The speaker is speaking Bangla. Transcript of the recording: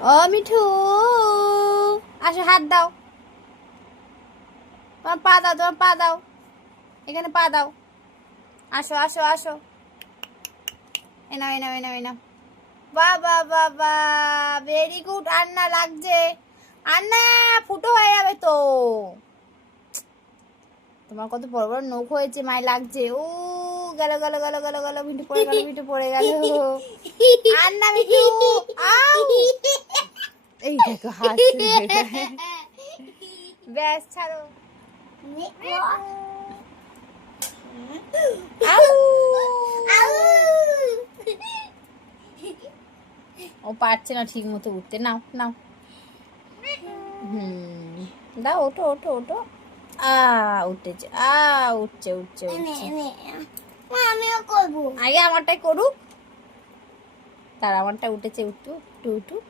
ও মিঠু, আসো হাত দাও, তোমার পা দাও, তোমার পা দাও, এখানে পা দাও, আসো আসো আসো, এনাও এনাও এনাও এনাও। বাবা বাবা, ভেরি গুড। আন্না লাগছে, আন্না ফুটো হয়ে যাবে তো। তোমার কত বড় বড় নখ হয়েছে, মাই লাগছে। ও গেল গেল গেল গেল গেল, মিঠু পড়ে গেল, মিঠু পড়ে গেল। আন্না মিঠু, আউ, এই দেখো হাত, ব্যাস ছাড়ো। ও পারছে না ঠিক মতো উঠতে, নাও নাও। দাও, ওঠো ওঠো ওঠো। উঠেছে, উঠছে উঠছে উঠছে। আমিও করবো। আগে আমারটাই করুক, তার আমারটা উঠেছে, উঠুক উঠুক।